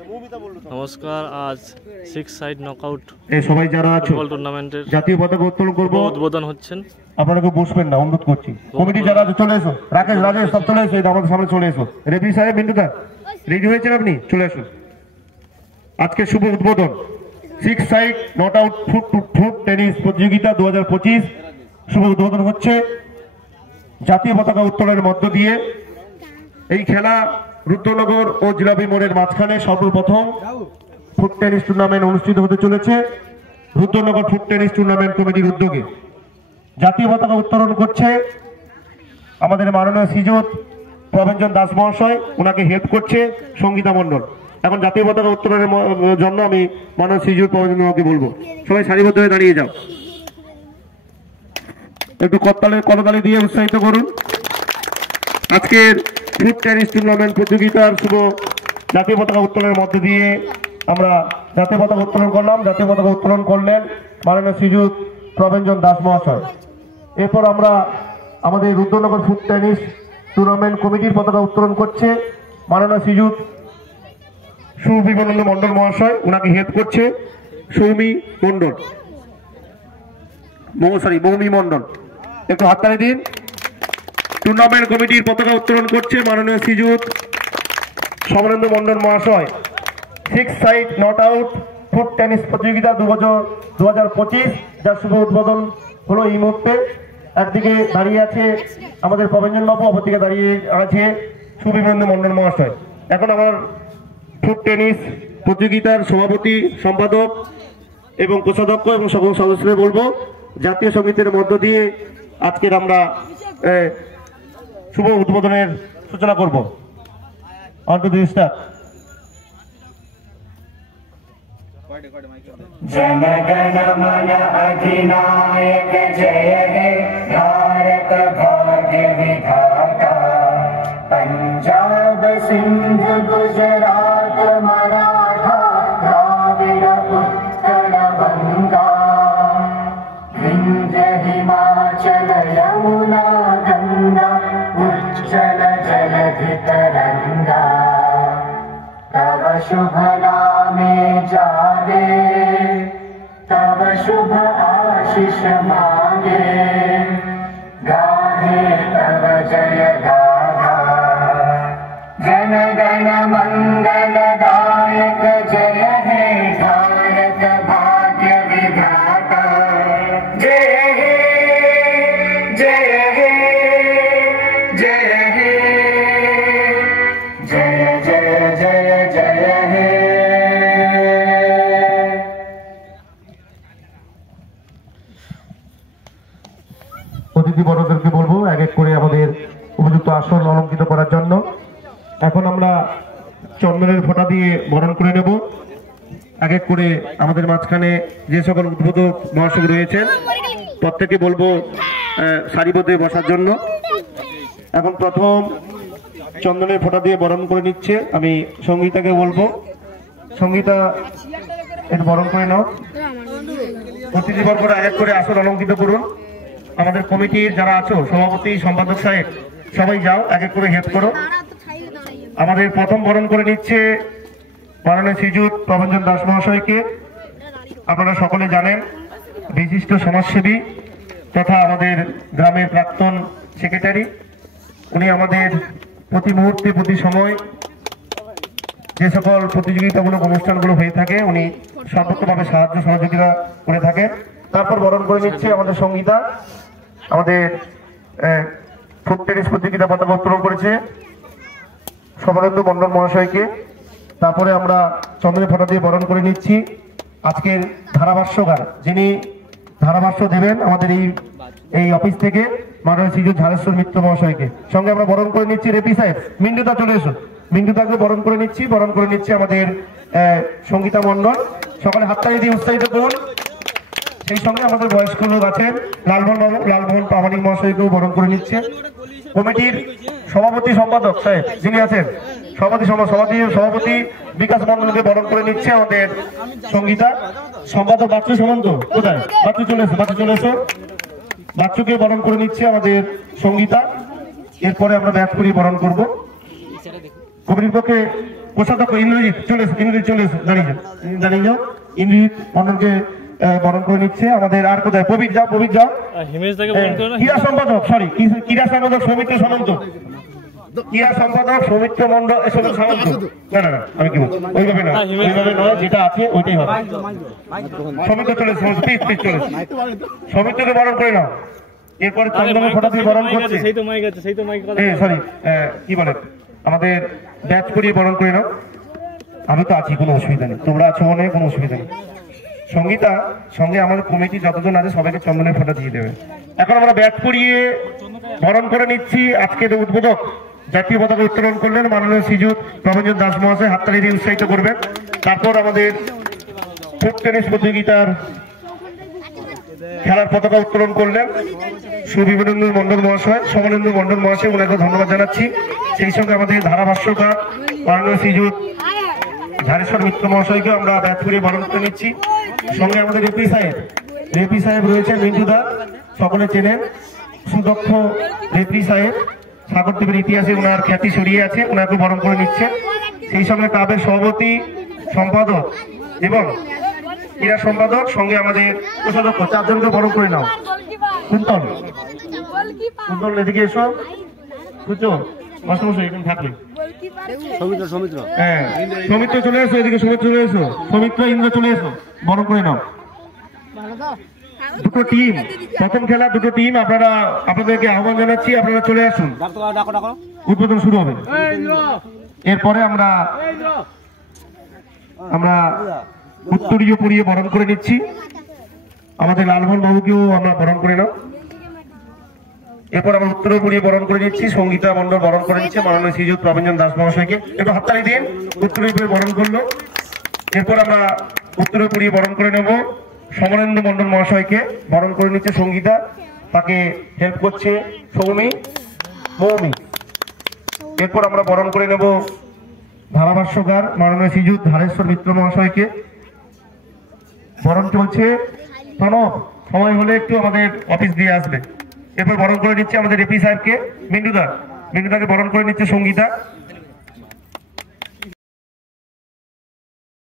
নমস্কার। আজ 6 side knockout সবাই যারা আছে ফুটবল টুর্নামেন্টের জাতীয় পতাকা উত্তোলন করব, উদ্বোধন হচ্ছেন। আপনারা কেউ বসবেন না, অনুরোধ করছি। কমিটি যারা আছে চলে এসো, রাকেশ রাজেশ সব চলে এসো, আমাদের সামনে চলে এসো। রেফি সাহেব, বিন্দুদা রেডি হয়েছেন? আপনি চলে আসুন। আজকে শুভ উদ্বোধন 6 side not out foot tennis প্রতিযোগিতা 2025 শুভ উদ্বোধন হচ্ছে জাতীয় পতাকা উত্তোলনের মধ্য দিয়ে। এই খেলা রুদ্রনগর ও জিলাপি মোড়ের মাঝখানে সর্বপ্রথম ফুট টেনিস টুর্নামেন্ট অনুষ্ঠিত হতে চলেছে। রুদ্রনগর ফুট টেনিস টুর্নামেন্ট কমিটির উদ্যোগে জাতীয় পতাকা উত্তোলন করছে আমাদের মাননীয় শ্রীযুত প্রভেনজন দাস মহাশয়, ওনাকে হেল্প করছে সঙ্গীতা মণ্ডল। এখন জাতীয় পতাকা উত্তোলনের জন্য আমি মাননীয় শ্রীযুত প্রভেনজন বাবুকে বলবো, সবাই সারিবদ্ধ হয়ে দাঁড়িয়ে যাও, একটু করতালি দিয়ে উৎসাহিত করুন। আজকের ফুট টেনিস টুর্নামেন্ট প্রতিযোগিতার শুভ জাতীয় পতাকা উত্তোলনের মধ্যে দিয়ে আমরা জাতীয় পতাকা উত্তোলন করলাম। জাতীয় পতাকা উত্তোলন করলেন মাননীয় শ্রীযুত প্রভেনজন দাস মহাশয়। এরপর আমরা আমাদের রুদ্রনগর ফুট টেনিস টুর্নামেন্ট কমিটির পতাকা উত্তোলন করছে মাননীয় শ্রীযুত সুবিবেকানন্দ মণ্ডল মহাশয়, ওনাকে হেল্প করছে সৌমি মণ্ডল। একটু হাততালি দিন। টুর্নামেন্ট কমিটির পতাকা উত্তোলন করছে মাননীয় শ্রীযুত সমরেন্দ্র মণ্ডল মহাশয়। 6 side not out foot tennis প্রতিযোগিতা 2025 যার শুভ উদ্বোধন হলো এই মুহূর্তে। একদিকে দাঁড়িয়ে আছে আমাদের প্রভেনজন বাবু, অপরদিকে দাঁড়িয়ে আছে সুবিবেকানন্দ মণ্ডল মহাশয়। এখন আমার ফুট টেনিস প্রতিযোগিতার সভাপতি, সম্পাদক এবং কোষাধ্যক্ষ এবং সকল সদস্যদের বলবো জাতীয় সঙ্গীতের মধ্য দিয়ে আজকের আমরা শুভ উদ্বোধনের সূচনা করব। जनगण मन अधिनायक जय हे भारत भाग्य विधाता पंजाब सिंध गुजरात मराठा द्राविड़ उत्कल गंगा विंध्य हिमाचल यमुना गंगा उज्जल जलधि तरंगा तव शुभ नामे जागे तव शुभ आशीष मांगे गाहे तव जय गाथा जन गण मंगल दायक जय हे भारत भाग्य विधाता जय हे जय हे जय हे जय जय जय जय हे। অতিথি বড়দেরকে বলবো এক এক করে আমাদের উপযুক্ত আসন অলঙ্কৃত করার জন্য। এখন আমরা চন্দনের ফোঁটা দিয়ে বরণ করে নেব। এক এক করে আমাদের মাঝখানে যে সকল উদ্বোধক মহাশয় রয়েছেন প্রত্যেকে বলবো সারিবদ্ধ বসার জন্য। এখন প্রথম চন্দনের ফোঁটা দিয়ে বরণ করে নিচ্ছে, আমি সঙ্গীতাকে বলবো, সঙ্গীতা এর বরণ করে নাও। অতিথিবর্গরা এক এক করে আসন অলঙ্কৃত করুন। আমাদের কমিটির যারা আছো, সভাপতি, সম্পাদক সাহেব, সবাই যাও, এক এক করে হেল্প করো। আমাদের প্রথম বরণ করে নিচ্ছে মাননীয় শ্রীযুত প্রভেনজন দাস মহাশয়কে। আপনারা সকলে জানেন বিশিষ্ট সমাজসেবী তথা আমাদের গ্রামের প্রাক্তন সেক্রেটারি। উনি আমাদের প্রতি মুহূর্তে প্রতি সময় যে সকল প্রতিযোগিতামূলক অনুষ্ঠানগুলো হয়ে থাকে উনি সর্বোচ্চভাবে সাহায্য সহযোগিতা করে থাকেন। তারপর বরণ করে নিচ্ছে আমাদের সঙ্গীতা, আমাদের ফুট টেনিস প্রতিযোগিতা পতাকা উত্তোলন করেছে সমরেন্দ্র মণ্ডল মহাশয়কে। তারপরে আমরা চন্দনের ফোঁটা দিয়ে বরণ করে নিচ্ছি আজকের ধারাভাষ্যকার, যিনি ধারাভাষ্য দেবেন আমাদের এই অফিস থেকে, মাননীয় শ্রীযুত ঝাড়েশ্বর মিত্র মহাশয়কে। সঙ্গে আমরা বরণ করে নিচ্ছি রেপি সাহেব, মিন্টুদা চলে এসো, মিন্টুদাকে বরণ করে নিচ্ছি আমাদের সঙ্গীতা মণ্ডল। সকালে হাততালি দিয়ে উৎসাহিত করুন। সেই সঙ্গে আমাদের বয়স্ক লোক আছেন লালমোহন প্রামাণিক মহাশয়কেও বরণ করে নিচ্ছে। কমিটির সভাপতি, সম্পাদক সাহেব যিনি আছেন, সভাপতি বিকাশ মন্ডলকে বরণ করে নিচ্ছে আমাদের সঙ্গীতা। সম্পাদক বাচ্চু সমান্ত কোথায়? বাচ্চু চলে এসো। বাচ্চুকে বরণ করে নিচ্ছে আমাদের সঙ্গীতা। এরপরে আমরা ব্যাচ করি বরণ করব। কমিটির পক্ষে কোষাধ্যক্ষ ইন্দ্রজিৎ চলে এসো, ইন্দ্রজিৎ চলে এসো, দাঁড়িয়ে যাও। ইন্দ্রজিৎ মন্ডলকে বরণ করে নিচ্ছে। আমাদের আর কোথায় প্রবীর যাও, প্রবীর যাও। হিমেশ দাকে বরণ করে না। ক্রীড়া সম্পাদক ক্রীড়া সম্পাদক সৌমিত্র সামন্ত, ক্রীড়া সম্পাদক সৌমিত্র মন্ডল সামন্ত। না আমি কি বলছি ওইভাবে না, ওইভাবে নয়, যেটা আছে ওইটাই হবে। সৌমিত্র চলে এসো, প্লিজ চলে এসো, সৌমিত্রকে বরণ করে নাও। এরপরে চন্দ্রকে ফটো দিয়ে বরণ করছে, সেই তো মাইক আছে, সেই তো মাইক সরি কি বলে আমাদের ব্যাচ করিয়ে বরণ করে নাও। আমি তো আছি, কোনো অসুবিধা নেই, তোমরা আছো মনে কোনো অসুবিধা নেই। সঙ্গীতা সঙ্গে আমাদের কমিটি যতজন আছে সবাইকে চন্দনের ফটো দিয়ে দেবে। এখন আমরা ব্যাচ করিয়ে বরণ করে নিচ্ছি। আজকের উদ্বোধক জাতীয় পতাকা উত্তোলন করলেন মাননীয় শ্রীযুত প্রভঞ্জন দাস মহাশয়, হাততালি দিয়ে উৎসাহিত করবেন। তারপর আমাদের ফুট টেনিস প্রতিযোগিতার খেলার পতাকা উত্তোলন করলেন সুবিবেন্দু মন্ডল মহাশয়, সমরেন্দু মন্ডল মহাশয়, ওনাকে ধন্যবাদ জানাচ্ছি। সেই সঙ্গে আমাদের ধারাভাষ্যকার মাননীয় শ্রীযুত ঝাড়েশ্বর মিত্র মহাশয়কে আমরা ব্যাচ করিয়ে বরণ করে নিচ্ছি। সঙ্গে আমাদের রেপি সাহেব রয়েছেন, মিন্টুদা সকলে চেনেন, সুদক্ষ রেপি সাহেব, সাগরদ্বীপের ইতিহাসে ওনার খ্যাতি ছড়িয়ে আছে, ওনাকে বরণ করে নিচ্ছে। সেই সঙ্গে ক্লাবের সভাপতি, সম্পাদক এবং ক্রীড়া সম্পাদক, সঙ্গে আমাদের কোষাধ্যক্ষ, চারজনকে বরণ করে নাও। কুন্তল এদিকে এসো, বুঝছো মাস্টারমশাই এখানে থাকলে। হ্যাঁ সৌমিত্র চলে এসো, এদিকে সৌমিত্র চলে এসো, সৌমিত্র ইন্দ্র চলে এসো, বরণ করে নাও। দুটো টিম, প্রথম খেলা দুটো টিম, আপনাদেরকে আহ্বান জানাচ্ছি, আপনারা চলে আসুন, উদ্বোধন শুরু হবে। এরপরে আমরা উত্তরীয় পরিয়ে বরণ করে নিচ্ছি। আমাদের লালমোহন বাবুকেও আমরা বরণ করে নাও। এরপর আমরা উত্তরীয় পরিয়ে বরণ করে নিচ্ছি। সঙ্গীতা মন্ডল বরণ করে নিচ্ছে মাননীয় শ্রীযুত প্রভঞ্জন দাস মহাশয়কে, একটু হাততালি দিন। উত্তরীয় পরিয়ে বরণ করলো। এরপর আমরা উত্তরীয় পরিয়ে বরণ করে নেব সমরেন্দু মন্ডল মহাশয়কে, বরণ করে নিচ্ছে সঙ্গীতা, তাকে হেল্প করছে মৌমি। এরপর আমরা বরণ করে নেব ধারাভাষ্যকার মাননীয় শ্রীযুত ধারেশ্বর মিত্র মহাশয়কে, বরণ চলছে। প্রণব সময় হলে একটু আমাদের অফিস দিয়ে আসবে। এরপর বরণ করে নিচ্ছে আমাদের রেপি সাহেবকে, মিন্টুদাকে বরণ করে নিচ্ছে সঙ্গীতা।